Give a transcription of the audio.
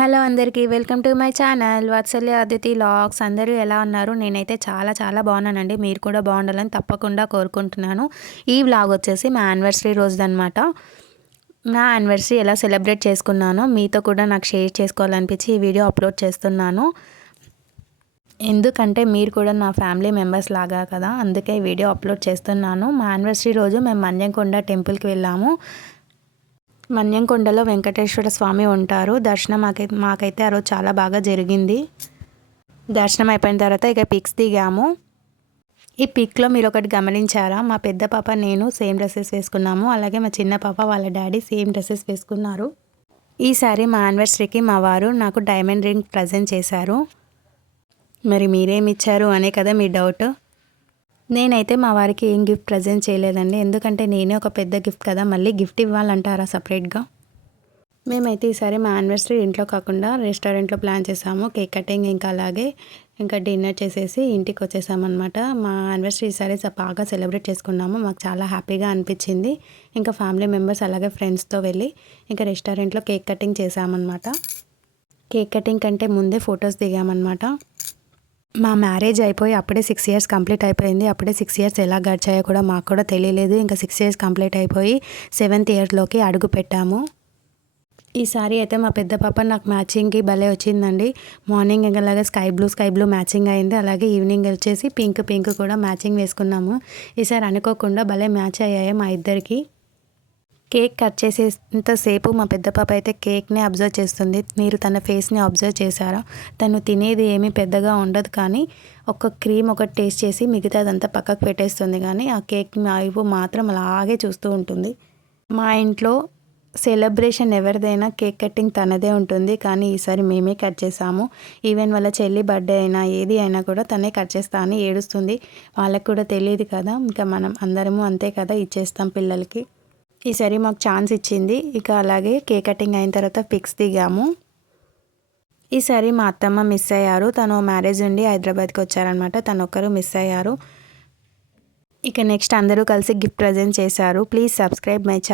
Hello అందరికీ welcome to my channel Vatsalya Aditi vlogs. అందరూ ఎలా ఉన్నారు? నేనైతే చాలా చాలా బాగున్నానండి. మీరు కూడా బాగుండాలని తప్పకుండా కోరుకుంటున్నాను. ఈ వ్లాగ్ వచ్చేసి మా యానివర్సరీ రోజుదనమాట. నా యానివర్సరీ ఎలా సెలబ్రేట్ చేసుకున్నానో మీతో కూడా నాకు షేర్ చేసుకోవాలనిపించి ఈ వీడియో అప్లోడ్ చేస్తున్నాను. ఎందుకంటే మీరు కూడా నా ఫ్యామిలీ మెంబర్స్ లాగా కదా, అందుకే ఈ వీడియో అప్లోడ్ చేస్తున్నాను. మా యానివర్సరీ రోజు మేము మన్యంకొండ టెంపుల్కి వెళ్ళాము. మన్యంకొండలో వెంకటేశ్వర స్వామి ఉంటారు. దర్శనం మాకైతే ఆ రోజు చాలా బాగా జరిగింది. దర్శనం అయిపోయిన తర్వాత ఇక పిక్స్ దిగాము. ఈ పిక్లో మీరు ఒకటి గమనించారా? మా పెద్ద పాప నేను సేమ్ డ్రెస్సెస్ వేసుకున్నాము. అలాగే మా చిన్న పాప వాళ్ళ డాడీ సేమ్ డ్రెస్సెస్ వేసుకున్నారు. ఈసారి మా యానివర్సరీకి మా వారు నాకు డైమండ్ రింగ్ ప్రజెంట్ చేశారు. మరి మీరేమి ఇచ్చారు అనే కదా మీ డౌట్. నేనైతే మా వారికి ఏం గిఫ్ట్ ప్రజెంట్ చేయలేదండి. ఎందుకంటే నేనే ఒక పెద్ద గిఫ్ట్ కదా, మళ్ళీ గిఫ్ట్ ఇవ్వాలంటారా సపరేట్గా. మేమైతే ఈసారి మా యానివర్సరీ ఇంట్లో కాకుండా రెస్టారెంట్లో ప్లాన్ చేసాము. కేక్ కటింగ్ ఇంకా డిన్నర్ చేసేసి ఇంటికి వచ్చేసామన్నమాట. మా యానివర్సరీ ఈసారి బాగా సెలబ్రేట్ చేసుకున్నాము. మాకు చాలా హ్యాపీగా అనిపించింది. ఇంకా ఫ్యామిలీ మెంబర్స్ అలాగే ఫ్రెండ్స్తో వెళ్ళి ఇంకా రెస్టారెంట్లో కేక్ కటింగ్ చేసామన్నమాట. కేక్ కటింగ్ కంటే ముందే ఫొటోస్ దిగామన్నమాట. మా మ్యారేజ్ అయిపోయి అప్పుడే 6 ఇయర్స్ కంప్లీట్ అయిపోయింది. అప్పుడే 6 ఇయర్స్ ఎలా గడిచాయో కూడా మాకు కూడా తెలియలేదు. ఇంకా 6 ఇయర్స్ కంప్లీట్ అయిపోయి 7th ఇయర్లోకి అడుగు పెట్టాము. ఈసారి అయితే మా పెద్ద పాప నాకు మ్యాచింగ్కి భలే వచ్చిందండి. మార్నింగ్ అలాగే స్కై బ్లూ మ్యాచింగ్ అయింది. అలాగే ఈవినింగ్ వచ్చేసి పింక్ కూడా మ్యాచింగ్ వేసుకున్నాము. ఈసారి అనుకోకుండా భలే మ్యాచ్ అయ్యాయి మా ఇద్దరికి. కేక్ కట్ చేసేంతసేపు మా పెద్ద పాప అయితే కేక్ని అబ్జర్వ్ చేస్తుంది. మీరు తన ఫేస్ని అబ్జర్వ్ చేశారా? తను తినేది ఏమీ పెద్దగా ఉండదు, కానీ ఒక క్రీమ్ ఒకటి టేస్ట్ చేసి మిగతాదంతా పక్కకు పెట్టేస్తుంది. కానీ ఆ కేక్ వైపు మాత్రం అలాగే చూస్తూ ఉంటుంది. మా ఇంట్లో సెలబ్రేషన్ ఎవరిదైనా కేక్ కటింగ్ తనదే ఉంటుంది, కానీ ఈసారి మేమే కట్ చేసాము. ఈవెన్ వాళ్ళ చెల్లి బర్త్డే అయినా ఏది అయినా కూడా తనే కట్ చేస్తా అని ఏడుస్తుంది. వాళ్ళకు కూడా తెలియదు కదా, ఇంకా మనం అందరము అంతే కదా, ఇచ్చేస్తాం పిల్లలకి. ఈసారి మాకు ఛాన్స్ ఇచ్చింది. ఇక అలాగే కేక్ కటింగ్ అయిన తర్వాత పిక్స్ దిగాము. ఈసారి మా అత్తమ్మ మిస్ అయ్యారు. తను మ్యారేజ్ ఉండి హైదరాబాద్కి వచ్చారనమాట. తను ఒక్కరు మిస్ అయ్యారు. ఇక నెక్స్ట్ అందరూ కలిసి గిఫ్ట్ ప్రజెంట్ చేశారు. Please subscribe my channel.